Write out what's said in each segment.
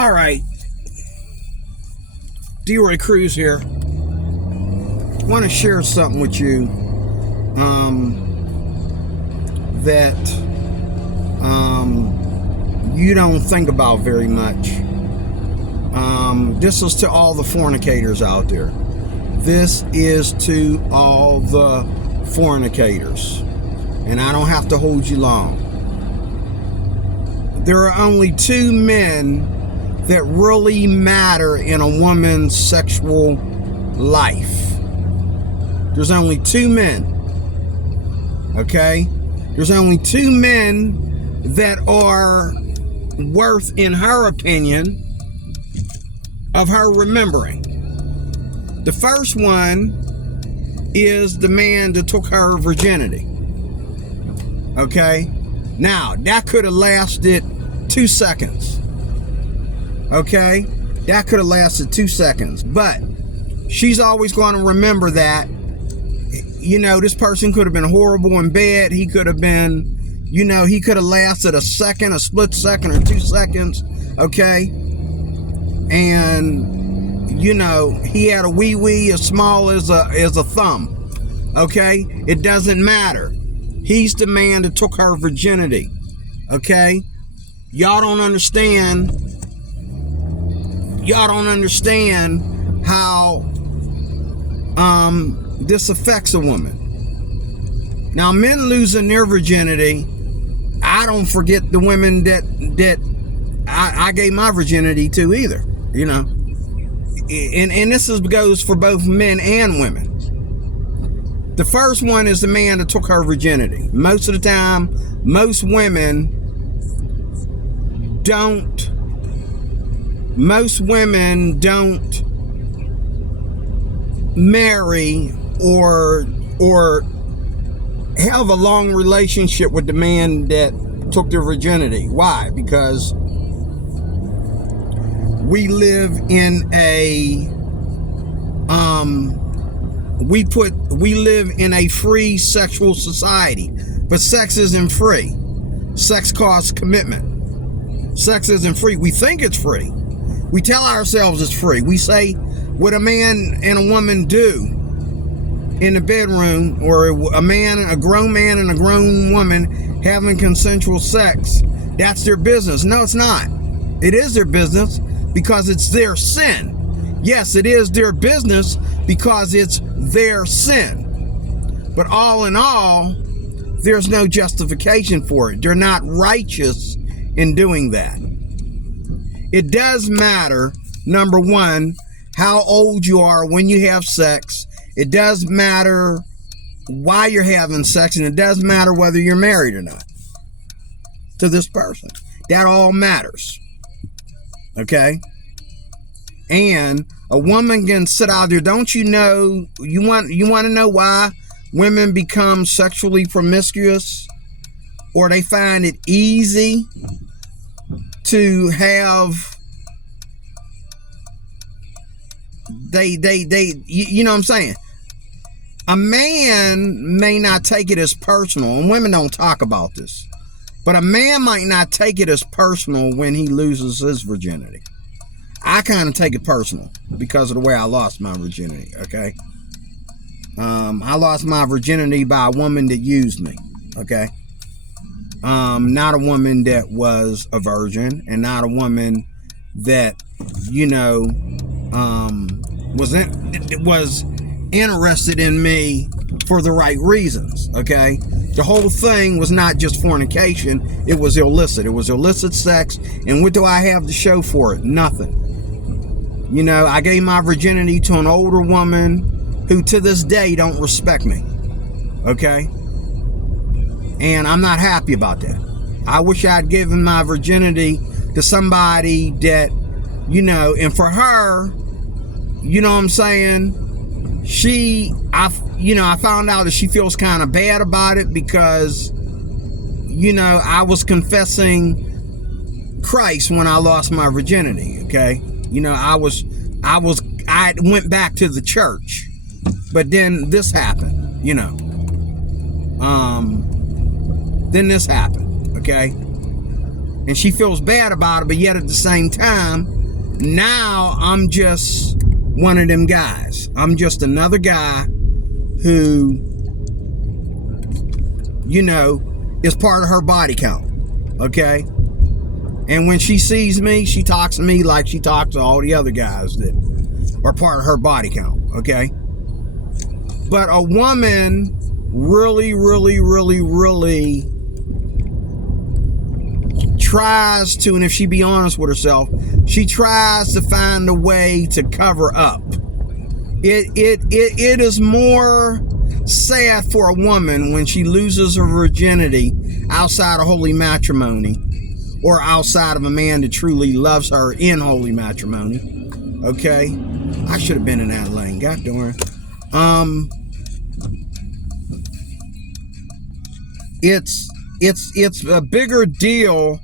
All right, D-Roy Cruz here. I want to share something with you that you don't think about very much. This is to all the fornicators out there. This is to all the fornicators. And I don't have to hold you long. There are only two men that really matter in a woman's sexual life. There's only two men. Okay? There's only two men that are worth, in her opinion, of her remembering. The first one is the man that took her virginity. Okay? Now, that could have lasted 2 seconds. Okay? That could have lasted 2 seconds. But she's always going to remember that. You know, this person could have been horrible in bed. He could have been, you know, he could have lasted a second, a split second, or 2 seconds. Okay? And, you know, he had a wee-wee as small as a thumb. Okay? It doesn't matter. He's the man that took her virginity. Okay? Y'all don't understand. Y'all don't understand how this affects a woman. Now, men losing their virginity, I don't forget the women that I gave my virginity to either. You know? And this goes for both men and women. The first one is the man that took her virginity. Most of the time, most women don't marry or have a long relationship with the man that took their virginity. Why? Because we live in a we live in a free sexual society, but sex isn't free. Sex costs commitment. Sex isn't free. We think it's free. We tell ourselves it's free. We say what a man and a woman do in the bedroom, or a grown man and a grown woman having consensual sex, that's their business. No, it's not. It is their business because it's their sin. Yes, it is their business because it's their sin. But all in all, there's no justification for it. They're not righteous in doing that. It does matter, number one, how old you are when you have sex. It does matter why you're having sex, and it does matter whether you're married or not to this person. That all matters. Okay? And a woman can sit out there. Don't you know? You want to know why women become sexually promiscuous, or they find it easy to have? You know what I'm saying? A man may not take it as personal, and women don't talk about this, but a man might not take it as personal when he loses his virginity. I kind of take it personal because of the way I lost my virginity, okay? I lost my virginity by a woman that used me, okay? Not a woman that was a virgin, and not a woman that, you know, was interested in me for the right reasons, okay? The whole thing was not just fornication, it was illicit. It was illicit sex, and what do I have to show for it? Nothing. You know, I gave my virginity to an older woman who to this day don't respect me, okay? And I'm not happy about that. I wish I'd given my virginity to somebody that, you know, and for her, you know what I'm saying, I found out that she feels kind of bad about it because, you know, I was confessing Christ when I lost my virginity, okay? You know, I went back to the church, but then this happened, you know. Then this happened, okay? And she feels bad about it, but yet at the same time, now I'm just one of them guys. I'm just another guy who, you know, is part of her body count. Okay? And when she sees me, she talks to me like she talks to all the other guys that are part of her body count. Okay? But a woman really tries to, and if she be honest with herself, she tries to find a way to cover up. It is more sad for a woman when she loses her virginity outside of holy matrimony, or outside of a man that truly loves her in holy matrimony. Okay? I should have been in that lane. God darn. It's a bigger deal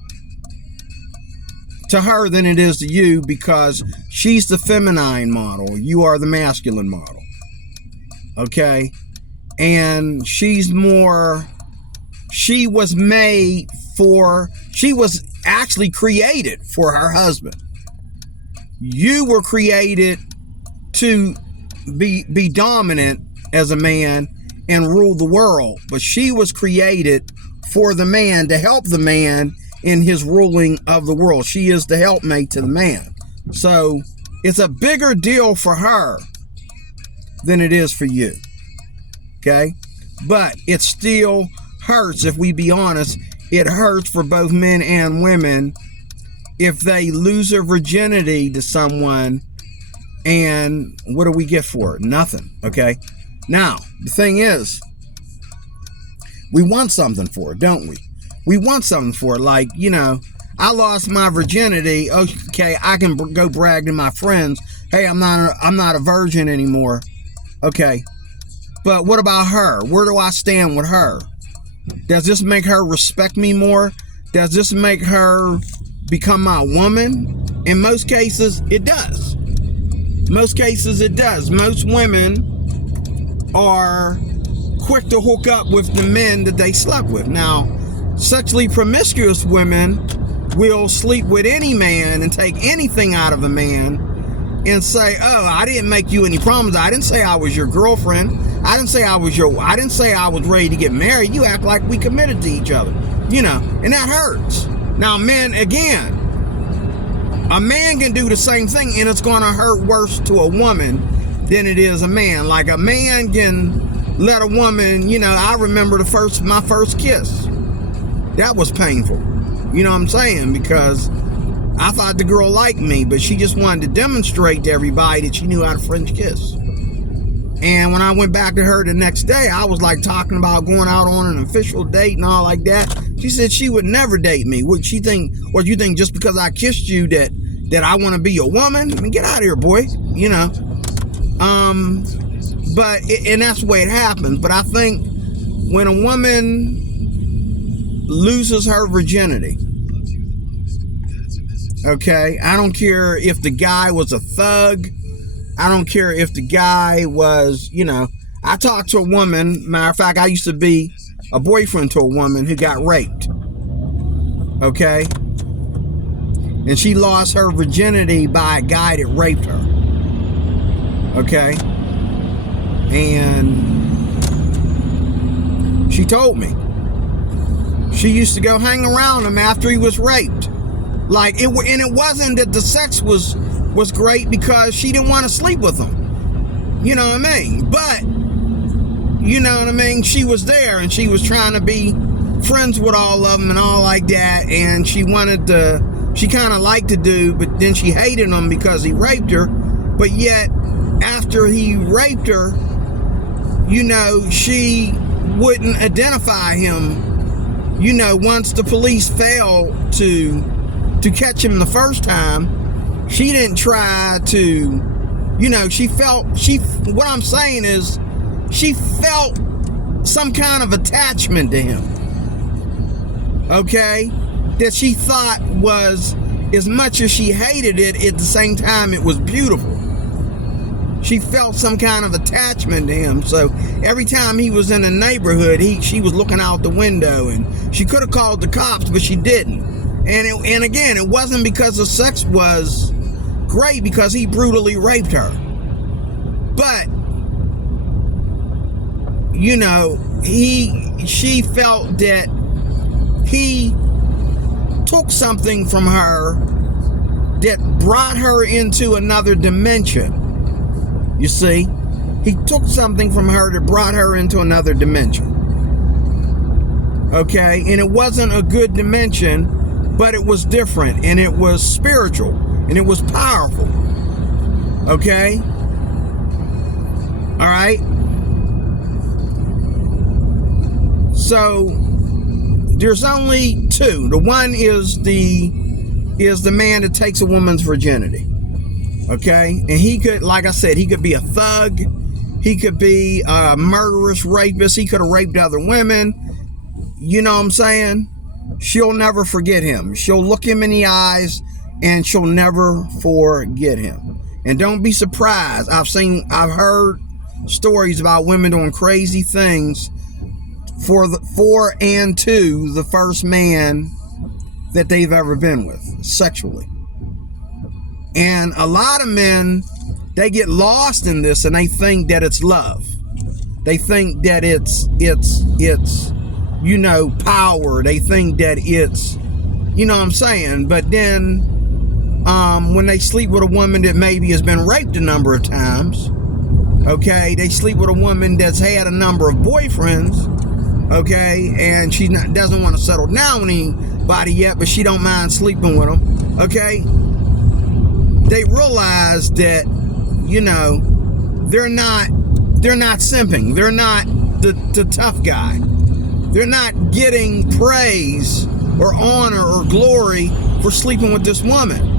to her than it is to you, because she's the feminine model, you are the masculine model. Okay? And she was actually created for her husband. You were created to be dominant as a man and rule the world, but she was created for the man, to help the man in his ruling of the world. She is the helpmate to the man. So it's a bigger deal for her than it is for you. Okay? But it still hurts, if we be honest. It hurts for both men and women if they lose their virginity to someone, and what do we get for it? Nothing. Okay? Now, the thing is, we want something for it, don't we? We want something for it. Like, you know, I lost my virginity. Okay, I can go brag to my friends, hey, I'm not a virgin anymore. Okay, but what about her? Where do I stand with her? Does this make her respect me more? Does this make her become my woman? In most cases, it does. Most cases, it does. Most women are quick to hook up with the men that they slept with. Now, sexually promiscuous women will sleep with any man and take anything out of a man and say, oh, I didn't make you any promises. I didn't say I was your girlfriend. I didn't say I was ready to get married. You act like we committed to each other. You know, and that hurts. Now, men, again, a man can do the same thing, and it's going to hurt worse to a woman than it is a man. Like, a man can let a woman, you know, I remember my first kiss. That was painful. You know what I'm saying? Because I thought the girl liked me, but she just wanted to demonstrate to everybody that she knew how to French kiss. And when I went back to her the next day, I was like talking about going out on an official date and all like that. She said she would never date me. Would she think, or you think just because I kissed you that I want to be your woman? I mean, get out of here, boy. You know. But that's the way it happens. But I think when a woman loses her virginity, okay, I don't care if the guy was a thug. I don't care if the guy was, you know, I talked to a woman, matter of fact, I used to be a boyfriend to a woman who got raped. Okay? And she lost her virginity by a guy that raped her. Okay? And she told me she used to go hang around him after he was raped. Like, and it wasn't that the sex was great, because she didn't want to sleep with him. You know what I mean? But, you know what I mean? She was there, and she was trying to be friends with all of them and all like that, and she kind of liked the dude, but then she hated him because he raped her. But yet, after he raped her, you know, she wouldn't identify him. You know, once the police failed to catch him the first time, she didn't try to, you know, what I'm saying is, she felt some kind of attachment to him. Okay? That she thought was, as much as she hated it, at the same time it was beautiful. She felt some kind of attachment to him. So every time he was in the neighborhood, she was looking out the window, and she could have called the cops, but she didn't. And again, it wasn't because the sex was great, because he brutally raped her. But, you know, she felt that he took something from her that brought her into another dimension. You see? He took something from her that brought her into another dimension. Okay? And it wasn't a good dimension, but it was different, and it was spiritual, and it was powerful. Okay? All right? So there's only two. The one is the man that takes a woman's virginity. Okay? And he could, like I said, he could be a thug. He could be a murderous rapist. He could have raped other women. You know what I'm saying? She'll never forget him. She'll look him in the eyes and she'll never forget him. And don't be surprised. I've heard stories about women doing crazy things for and to the first man that they've ever been with sexually. And a lot of men, they get lost in this and they think that it's love. They think that it's you know, power. They think that it's, you know what I'm saying? But then when they sleep with a woman that maybe has been raped a number of times, okay, they sleep with a woman that's had a number of boyfriends, okay, and she doesn't want to settle down with anybody yet, but she don't mind sleeping with them, okay, they realize that, you know, they're not simping. They're not the tough guy. They're not getting praise or honor or glory for sleeping with this woman.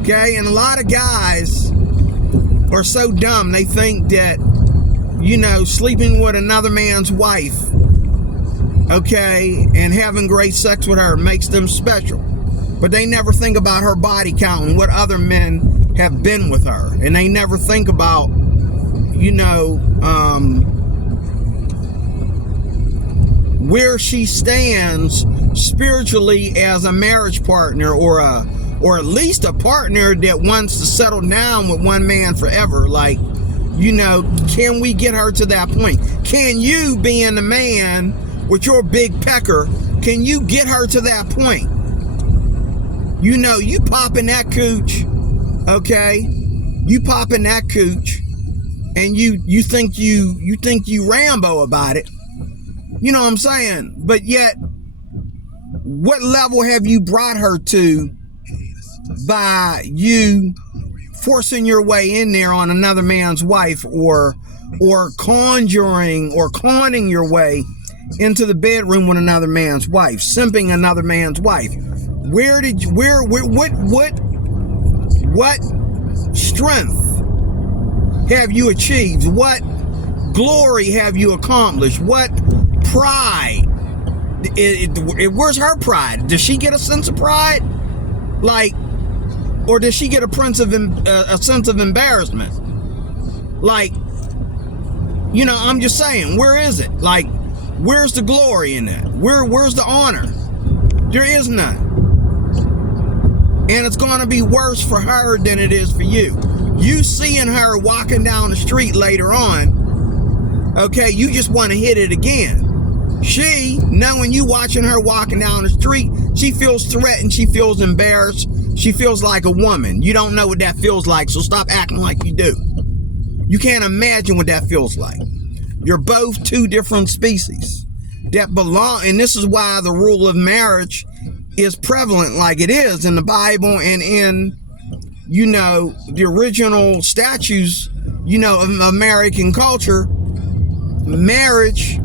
Okay, and a lot of guys are so dumb, they think that, you know, sleeping with another man's wife, okay, and having great sex with her makes them special. But they never think about her body count and what other men have been with her. And they never think about, you know, where she stands spiritually as a marriage partner, or at least a partner that wants to settle down with one man forever. Like, you know, can we get her to that point? Can you, being a man with your big pecker, can you get her to that point? You know, you popping that cooch, okay? You popping that cooch, and you think you Rambo about it. You know what I'm saying? But yet, what level have you brought her to by you forcing your way in there on another man's wife, or conjuring or conning your way into the bedroom with another man's wife, simping another man's wife? What strength have you achieved? What glory have you accomplished? What pride? Where's her pride? Does she get a sense of pride? Like, or does she get a sense of embarrassment? Like, you know, I'm just saying, where is it? Like, where's the glory in that? Where's the honor? There is none. And it's going to be worse for her than it is for you. You seeing her walking down the street later on, okay, you just want to hit it again. She, knowing you watching her walking down the street, she feels threatened, she feels embarrassed, she feels like a woman. You don't know what that feels like, so stop acting like you do. You can't imagine what that feels like. You're both two different species that belong, and this is why the rule of marriage is prevalent like it is in the Bible and in, you know, the original statutes, you know, of American culture. Marriage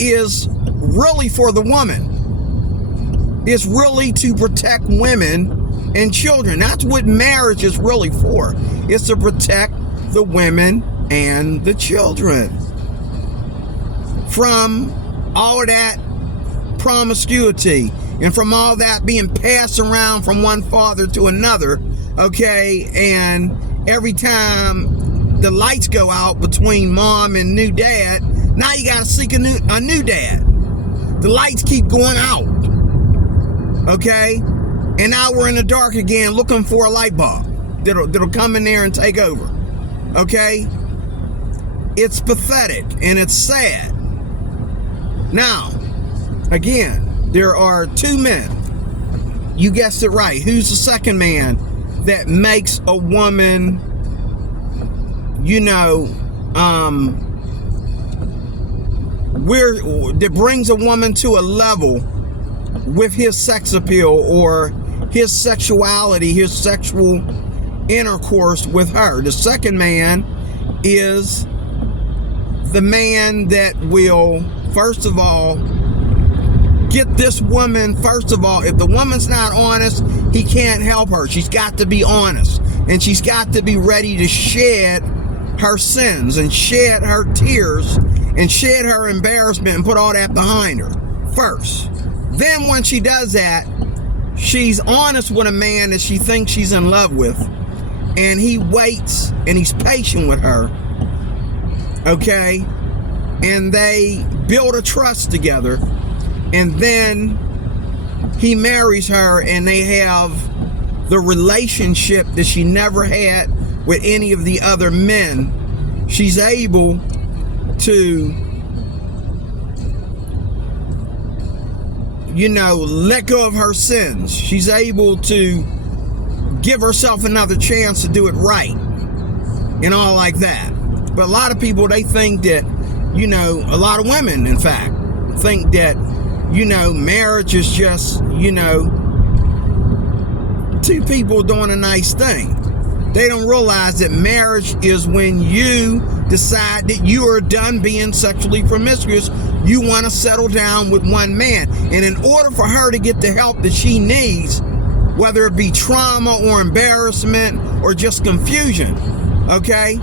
is really for the woman. It's really to protect women and children. That's what marriage is really for. It's to protect the women and the children from all of that promiscuity and from all that being passed around from one father to another, okay? And every time the lights go out between mom and new dad, now you gotta seek a new dad. The lights keep going out. Okay? And now we're in the dark again looking for a light bulb that'll come in there and take over. Okay? It's pathetic and it's sad. Now, again, there are two men. You guessed it right. Who's the second man that makes a woman, that brings a woman to a level with his sex appeal or his sexuality, his sexual intercourse with her? The second man is the man that will, first of all, get this woman. First of all, if the woman's not honest, he can't help her. She's got to be honest, and she's got to be ready to shed her sins and shed her tears and shed her embarrassment and put all that behind her first. Then when she does that, she's honest with a man that she thinks she's in love with, and he waits and he's patient with her. Okay? And they build a trust together, and then he marries her, and they have the relationship that she never had with any of the other men. She's able to, let go of her sins. She's able to give herself another chance to do it right and all like that. But a lot of people, they think that, a lot of women, in fact, think that, marriage is just, two people doing a nice thing. They don't realize that marriage is when you decide that you are done being sexually promiscuous. You want to settle down with one man. And in order for her to get the help that she needs, whether it be trauma or embarrassment or just confusion, okay?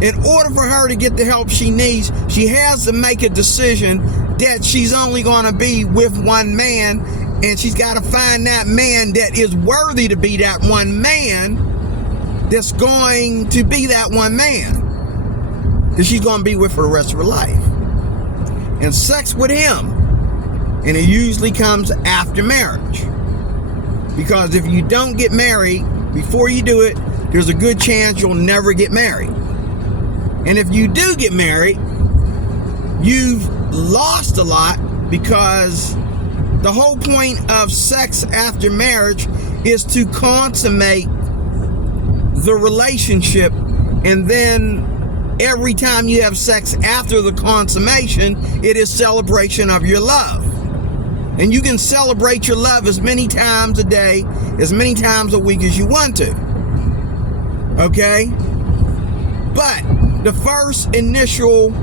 In order for her to get the help she needs, she has to make a decision that she's only going to be with one man, and she's got to find that man that is worthy to be that one man, that's going to be that one man that she's going to be with for the rest of her life. And sex with him, and it usually comes after marriage. Because if you don't get married before you do it, there's a good chance you'll never get married. And if you do get married, you've lost a lot, because the whole point of sex after marriage is to consummate the relationship. And then every time you have sex after the consummation, it is celebration of your love. And you can celebrate your love as many times a day, as many times a week as you want to. Okay? But the first initial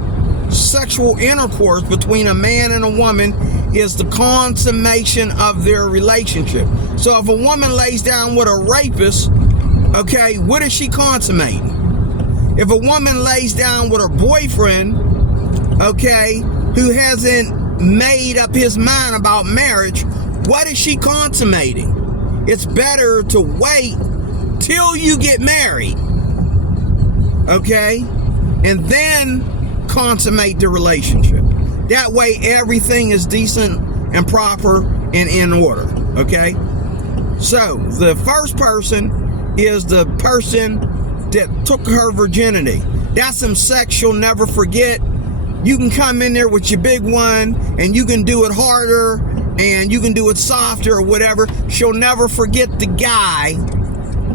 sexual intercourse between a man and a woman is the consummation of their relationship. So if a woman lays down with a rapist, okay, what is she consummating? If a woman lays down with her boyfriend, okay, who hasn't made up his mind about marriage, what is she consummating? It's better to wait till you get married, okay, and then consummate the relationship. That way everything is decent and proper and in order, okay? So the first person is the person that took her virginity. That's some sex she'll never forget. You can come in there with your big one, and you can do it harder, and you can do it softer or whatever. She'll never forget the guy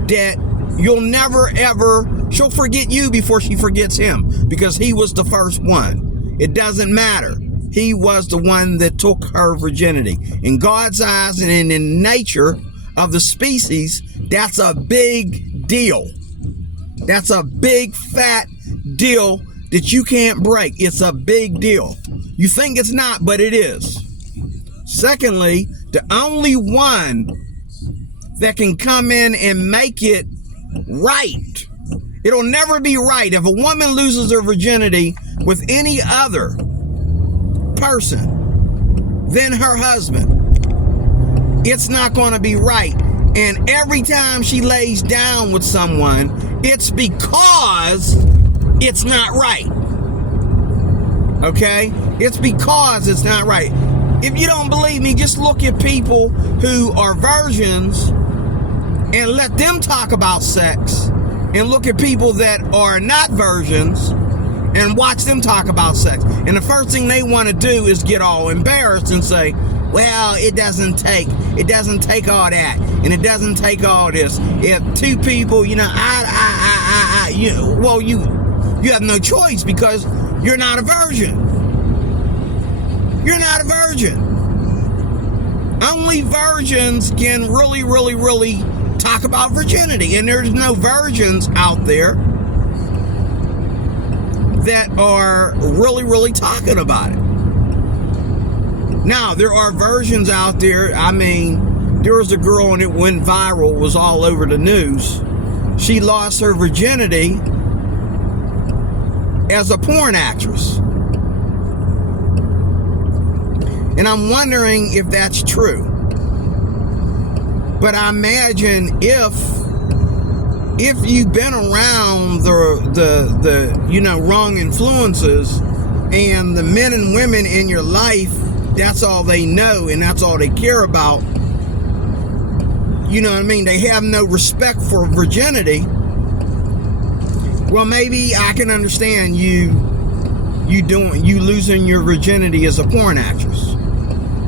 that you'll never ever, she'll forget you before she forgets him, because he was the first one. It doesn't matter. He was the one that took her virginity. In God's eyes and in the nature of the species, that's a big deal. That's a big fat deal that you can't break. It's a big deal. You think it's not, but it is. Secondly, the only one that can come in and make it right, it'll never be right. If a woman loses her virginity with any other person than her husband, it's not going to be right. And every time she lays down with someone, it's because it's not right. Okay? It's because it's not right. If you don't believe me, just look at people who are virgins and let them talk about sex, and look at people that are not virgins and watch them talk about sex. And the first thing they want to do is get all embarrassed and say, well, it doesn't take all that, and it doesn't take all this. If two people, you have no choice because you're not a virgin. You're not a virgin. Only virgins can really, really, really talk about virginity, and there's no virgins out there that are really, really talking about it. Now, there are virgins out there. I mean, there was a girl and it went viral, was all over the news. She lost her virginity as a porn actress. And I'm wondering if that's true. But I imagine if you've been around the wrong influences, and the men and women in your life, that's all they know and that's all they care about. You know what I mean? They have no respect for virginity. Well, maybe I can understand you losing your virginity as a porn actress.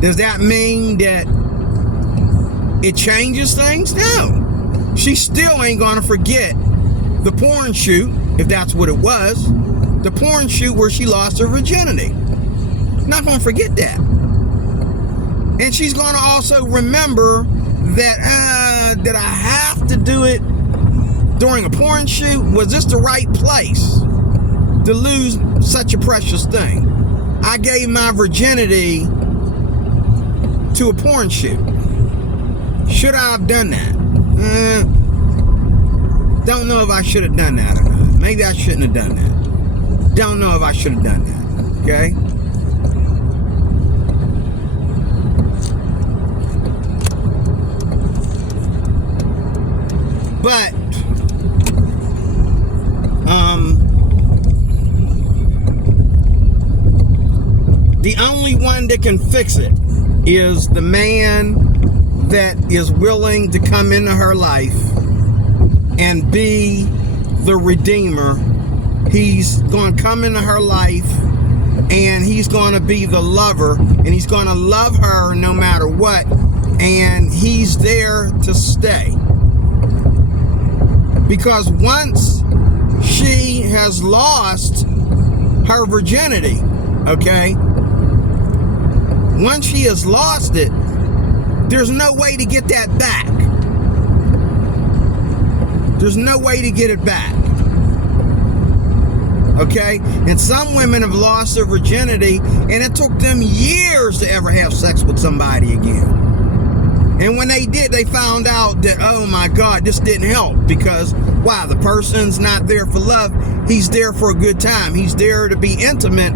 Does that mean that it changes things? No. She still ain't gonna forget the porn shoot, if that's what it was. The porn shoot where she lost her virginity. Not gonna forget that. And she's gonna also remember that did I have to do it during a porn shoot? Was this the right place to lose such a precious thing? I gave my virginity to a porn shoot. Should I have done that? Don't know if I should have done that or not. Maybe I shouldn't have done that. Don't know if I should have done that. Okay? But the only one that can fix it is the man that is willing to come into her life and be the redeemer. He's going to come into her life and he's going to be the lover, and he's going to love her no matter what, and he's there to stay. Because once she has lost her virginity, okay, once she has lost it, there's no way to get that back. There's no way to get it back. Okay? And some women have lost their virginity, and it took them years to ever have sex with somebody again. And when they did, they found out that, oh my God, this didn't help. Because, wow, the person's not there for love. He's there for a good time. He's there to be intimate,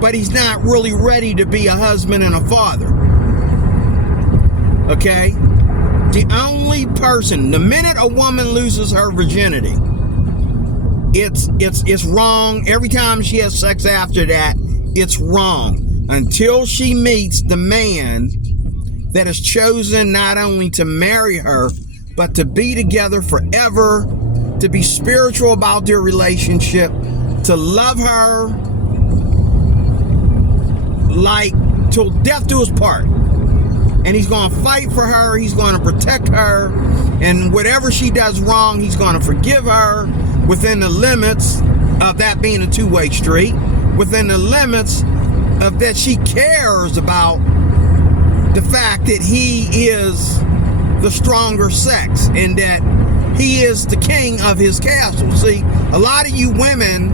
but he's not really ready to be a husband and a father. Okay? The only person, the minute a woman loses her virginity, it's wrong. Every time she has sex after that, it's wrong. Until she meets the man that has chosen not only to marry her, but to be together forever, to be spiritual about their relationship, to love her like till death do us part. And he's going to fight for her. He's going to protect her. And whatever she does wrong, he's going to forgive her within the limits of that being a two-way street, within the limits of that she cares about the fact that he is the stronger sex and that he is the king of his castle. See, a lot of you women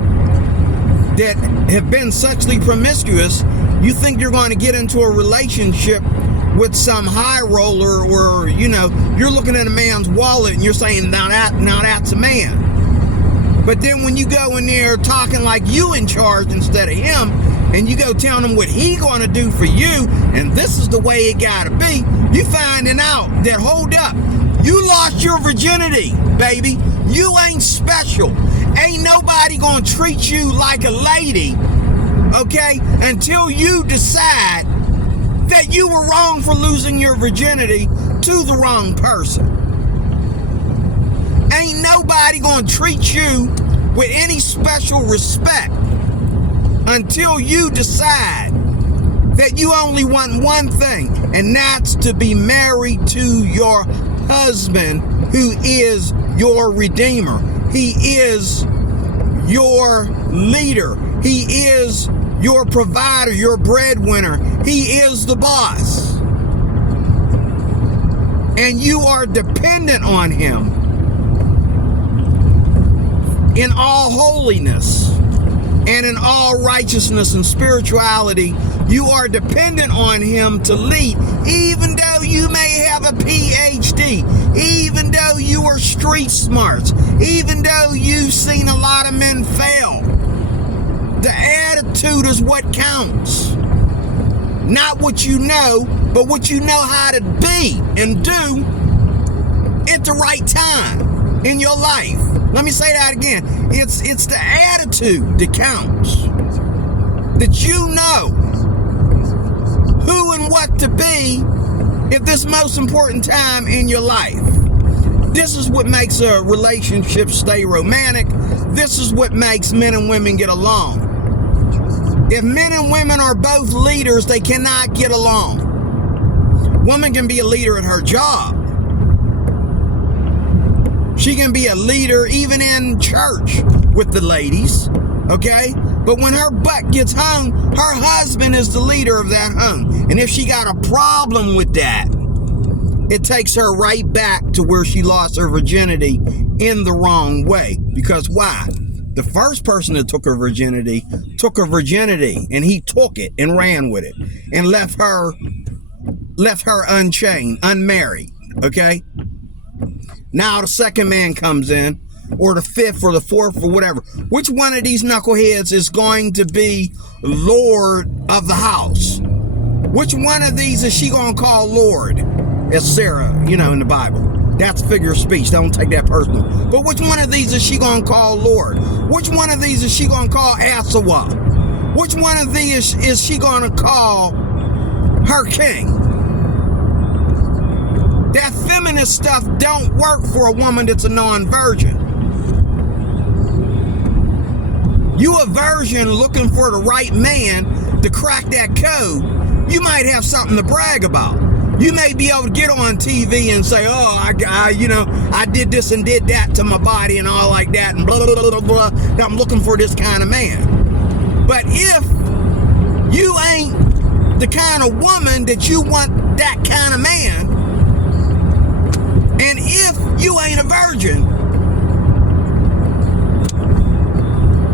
that have been sexually promiscuous, you think you're going to get into a relationship with some high roller, or you're looking at a man's wallet and you're saying, now that's a man. But then when you go in there talking like you in charge instead of him, and you go telling him what he going to do for you, and this is the way it got to be, you finding out that, hold up, you lost your virginity, baby. You ain't special. Ain't nobody going to treat you like a lady, okay, until you decide that you were wrong for losing your virginity to the wrong person. Ain't nobody gonna treat you with any special respect until you decide that you only want one thing, and that's to be married to your husband, who is your redeemer. He is your leader. He is your provider, your breadwinner. He is the boss. And you are dependent on him in all holiness and in all righteousness and spirituality. You are dependent on him to lead, even though you may have a PhD, even though you are street smarts, even though you've seen a lot of men fail. The attitude is what counts. Not what you know, but what you know how to be and do at the right time in your life. Let me say that again. It's the attitude that counts. That you know who and what to be at this most important time in your life. This is what makes a relationship stay romantic. This is what makes men and women get along. If men and women are both leaders, they cannot get along. Woman can be a leader at her job. She can be a leader even in church with the ladies, okay? But when her butt gets home, her husband is the leader of that home. And if she got a problem with that, it takes her right back to where she lost her virginity in the wrong way. Because why? The first person that took her virginity and he took it and ran with it and left her unchained, unmarried, okay? Now the second man comes in, or the fifth or the fourth or whatever. Which one of these knuckleheads is going to be Lord of the house? Which one of these is she going to call Lord? As Sarah, in the Bible. That's figure of speech. Don't take that personal. But which one of these is she going to call Lord? Which one of these is she going to call Asawa? Which one of these is she going to call her king? That feminist stuff don't work for a woman that's a non-virgin. You a virgin looking for the right man to crack that code, you might have something to brag about. You may be able to get on TV and say, oh, I did this and did that to my body and all like that and blah, blah, blah, blah, blah. I'm looking for this kind of man. But if you ain't the kind of woman that you want that kind of man, and if you ain't a virgin,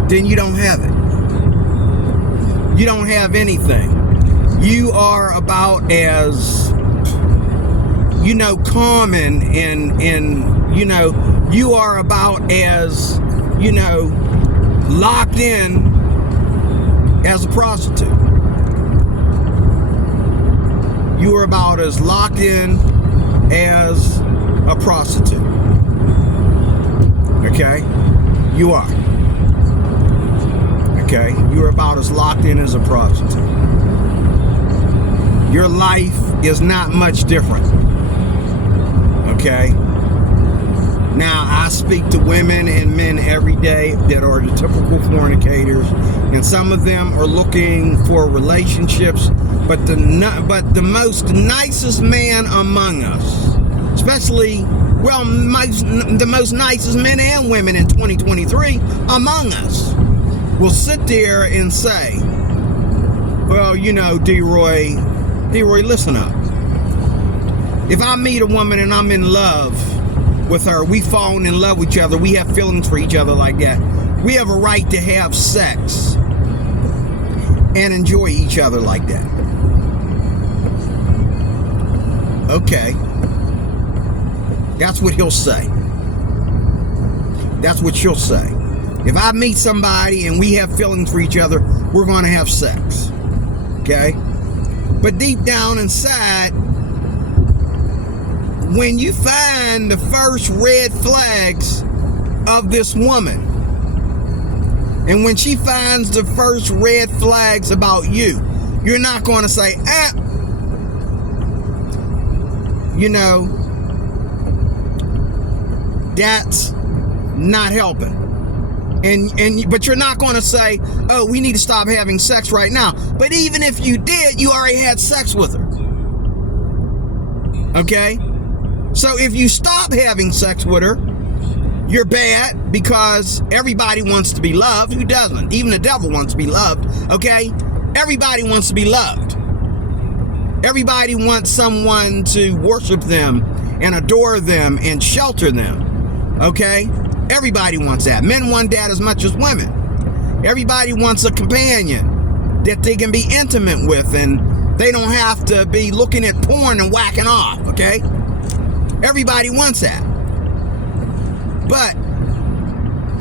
then you don't have it. You don't have anything. You are about as, common and you are about as, locked in as a prostitute. You are about as locked in as a prostitute. Okay? You are. Okay? You're about as locked in as a prostitute. Your life is not much different. Okay? Now, I speak to women and men every day that are the typical fornicators, and some of them are looking for relationships, but the most nicest man among us, especially, the most nicest men and women in 2023 among us, will sit there and say, well, D-Roy, listen up. If I meet a woman and I'm in love with her, we fallen in love with each other, we have feelings for each other like that, we have a right to have sex and enjoy each other like that. Okay. That's what he'll say. That's what she'll say. If I meet somebody and we have feelings for each other, we're going to have sex. Okay? But deep down inside, when you find the first red flags of this woman, and when she finds the first red flags about you, you're not going to say, you know, that's not helping. But you're not going to say, oh, we need to stop having sex right now. But even if you did, you already had sex with her. Okay? So if you stop having sex with her, you're bad, because everybody wants to be loved. Who doesn't? Even the devil wants to be loved. Okay? Everybody wants to be loved. Everybody wants someone to worship them and adore them and shelter them. Okay? Everybody wants that. Men want that as much as women. Everybody wants a companion that they can be intimate with, and they don't have to be looking at porn and whacking off. Okay? Everybody wants that. But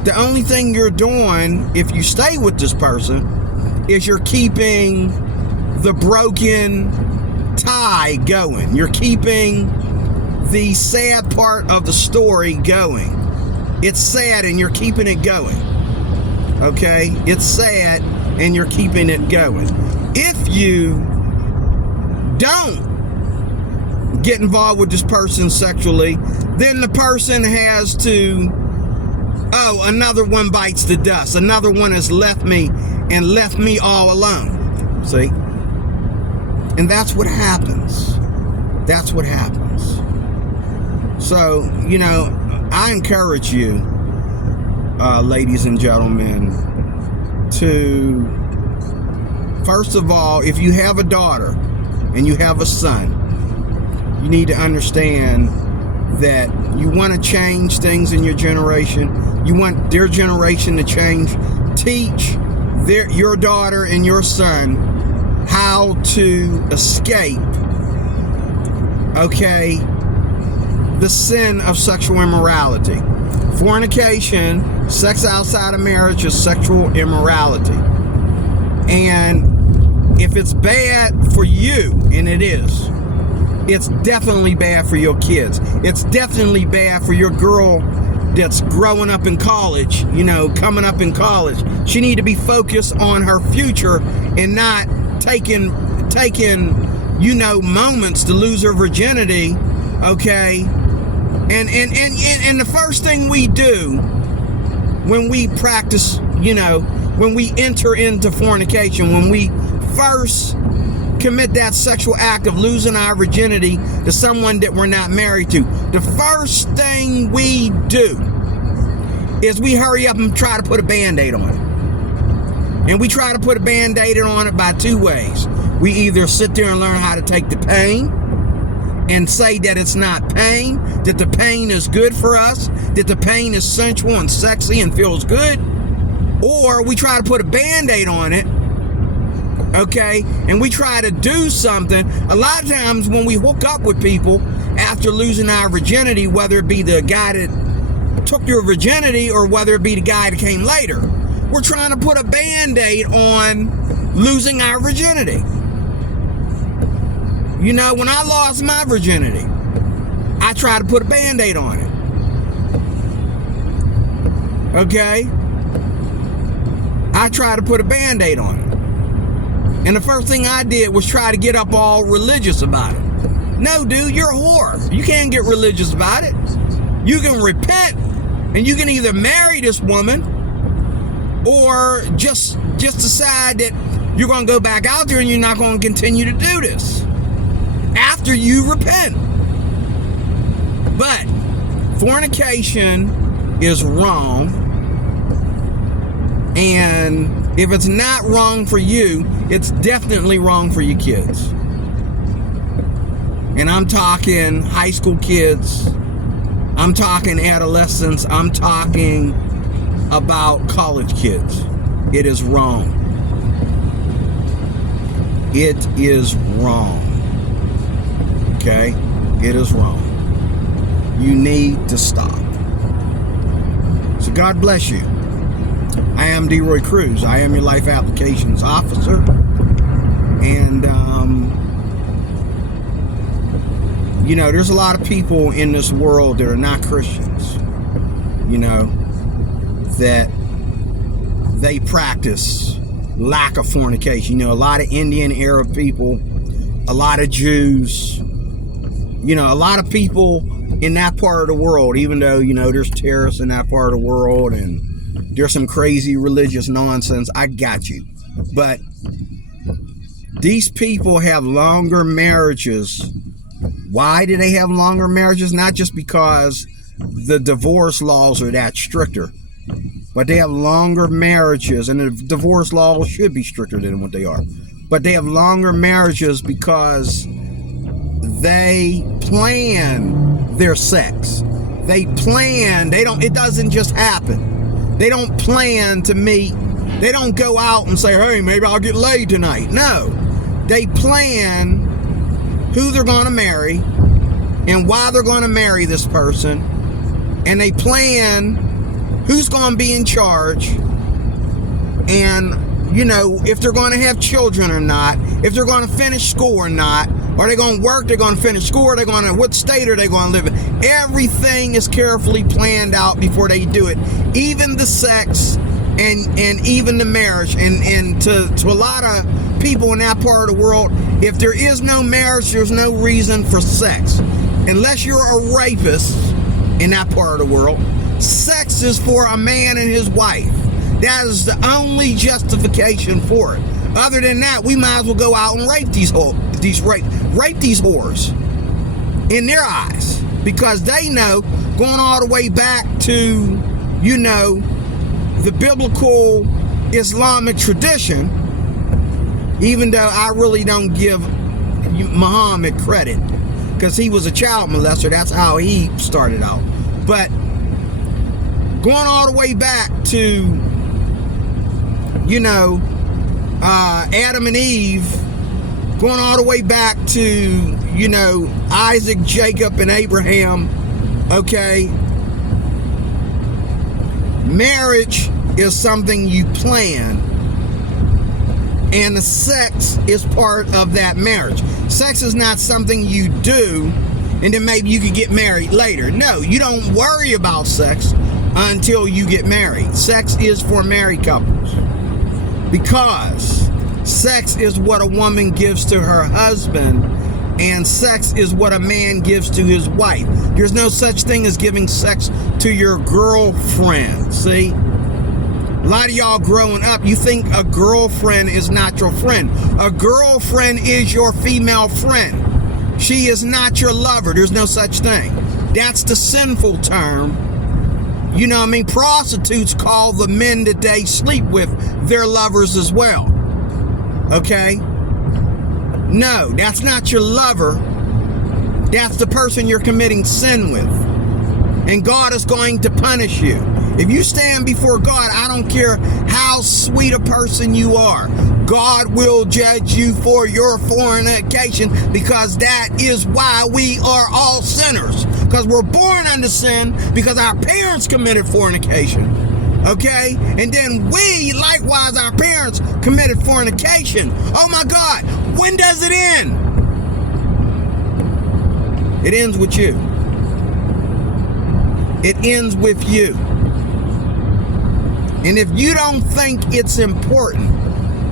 the only thing you're doing if you stay with this person is you're keeping the broken tie going. You're keeping the sad part of the story going. It's sad and you're keeping it going. Okay? It's sad and you're keeping it going. If you don't get involved with this person sexually, then the person has to, oh, another one bites the dust. Another one has left me and left me all alone. See? And that's what happens. That's what happens. So, you know, I encourage you, ladies and gentlemen, to, first of all, if you have a daughter and you have a son, you need to understand that you want to change things in your generation. You want their generation to change. Teach your daughter and your son how to escape, okay, the sin of sexual immorality. Fornication, sex outside of marriage, is sexual immorality. And if it's bad for you, and it is, it's definitely bad for your kids. It's definitely bad for your girl that's growing up in college, you know, coming up in college. She need to be focused on her future and not taking, you know, moments to lose her virginity, okay? And the first thing we do when we practice, you know, when we enter into fornication, when we first commit that sexual act of losing our virginity to someone that we're not married to, the first thing we do is we hurry up and try to put a Band-Aid on it. And we try to put a Band-Aid on it by two ways. We either sit there and learn how to take the pain and say that it's not pain, that the pain is good for us, that the pain is sensual and sexy and feels good, or we try to put a Band-Aid on it, okay, and we try to do something. A lot of times when we hook up with people after losing our virginity, whether it be the guy that took your virginity or whether it be the guy that came later, we're trying to put a Band-Aid on losing our virginity. You know, when I lost my virginity, I tried to put a Band-Aid on it. Okay? I tried to put a Band-Aid on it. And the first thing I did was try to get up all religious about it. No, dude, you're a whore. You can't get religious about it. You can repent, and you can either marry this woman or just decide that you're going to go back out there and you're not going to continue to do this after you repent. But fornication is wrong, and if it's not wrong for you, it's definitely wrong for your kids. And I'm talking high school kids, I'm talking adolescents, I'm talking about college kids. It is wrong. It is wrong. Okay? It is wrong. You need to stop. So God bless you. I am DeRoy Cruz. I am your life applications officer. And, you know, there's a lot of people in this world that are not Christians, you know, that they practice lack of fornication. You know, a lot of Indian Arab people, a lot of Jews, You know, a lot of people in that part of the world, even though, you know, there's terrorists in that part of the world and there's some crazy religious nonsense, I got you. But these people have longer marriages. Why do they have longer marriages? Not just because the divorce laws are that stricter, but they have longer marriages, and the divorce laws should be stricter than what they are. But they have longer marriages because they plan their sex. They plan. It doesn't just happen. They don't plan to meet. They don't go out and say, hey, maybe I'll get laid tonight. No. They plan who they're going to marry and why they're going to marry this person. And they plan who's going to be in charge. And, you know, if they're going to have children or not, if they're going to finish school or not. Are they going to work? They're going to finish school? Are they going to, what state are they going to live in? Everything is carefully planned out before they do it. Even the sex and even the marriage. And to a lot of people in that part of the world, if there is no marriage, there's no reason for sex. Unless you're a rapist in that part of the world, sex is for a man and his wife. That is the only justification for it. Other than that, we might as well go out and rape these whores in their eyes, because they know, going all the way back to, you know, the biblical Islamic tradition, even though I really don't give Muhammad credit because he was a child molester. That's how he started out. But going all the way back to, you know, Adam and Eve, going all the way back to, you know, Isaac, Jacob, and Abraham, okay? Marriage is something you plan, and the sex is part of that marriage. Sex is not something you do, and then maybe you could get married later. No, you don't worry about sex until you get married. Sex is for married couples, because sex is what a woman gives to her husband, and sex is what a man gives to his wife. There's no such thing as giving sex to your girlfriend. See? A lot of y'all growing up, you think a girlfriend is not your friend. A girlfriend is your female friend. She is not your lover. There's no such thing. That's the sinful term. You know what I mean? Prostitutes call the men that they sleep with their lovers as well. Okay? No, that's not your lover. That's the person you're committing sin with. And God is going to punish you. If you stand before God, I don't care how sweet a person you are, God will judge you for your fornication, because that is why we are all sinners. Because we're born under sin, because our parents committed fornication. Okay? And then we, likewise, our parents committed fornication. Oh my God, when does it end? It ends with you. It ends with you. And if you don't think it's important,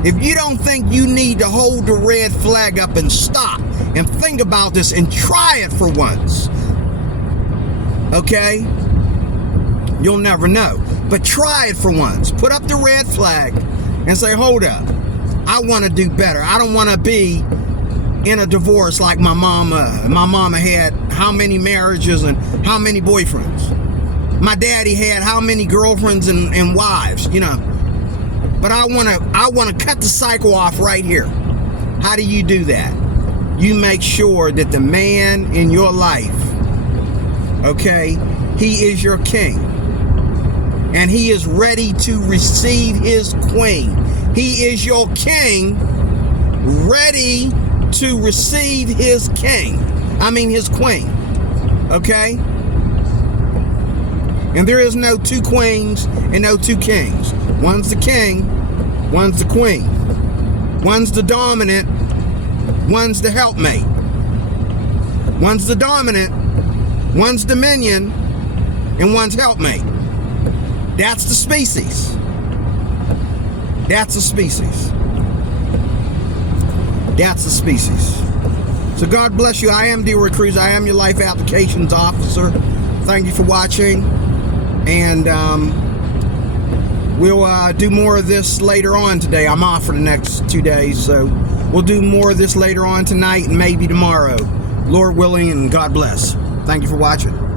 if you don't think you need to hold the red flag up and stop and think about this and try it for once, okay? You'll never know. But try it for once. Put up the red flag and say, hold up, I want to do better. I don't want to be in a divorce like my mama. My mama had how many marriages and how many boyfriends. My daddy had how many girlfriends and wives, you know. But I want to cut the cycle off right here. How do you do that? You make sure that the man in your life, okay, he is your king. And he is ready to receive his queen. He is your king, ready to receive his his queen. Okay? And there is no two queens and no two kings. One's the king, one's the queen. One's the dominant, one's the helpmate. One's the dominant, one's dominion, and one's helpmate. That's the species. That's the species. That's the species. So God bless you. I am Delroy Cruz. I am your life applications officer. Thank you for watching. And we'll do more of this later on today. I'm off for the next 2 days, so we'll do more of this later on tonight and maybe tomorrow, Lord willing, and God bless. Thank you for watching.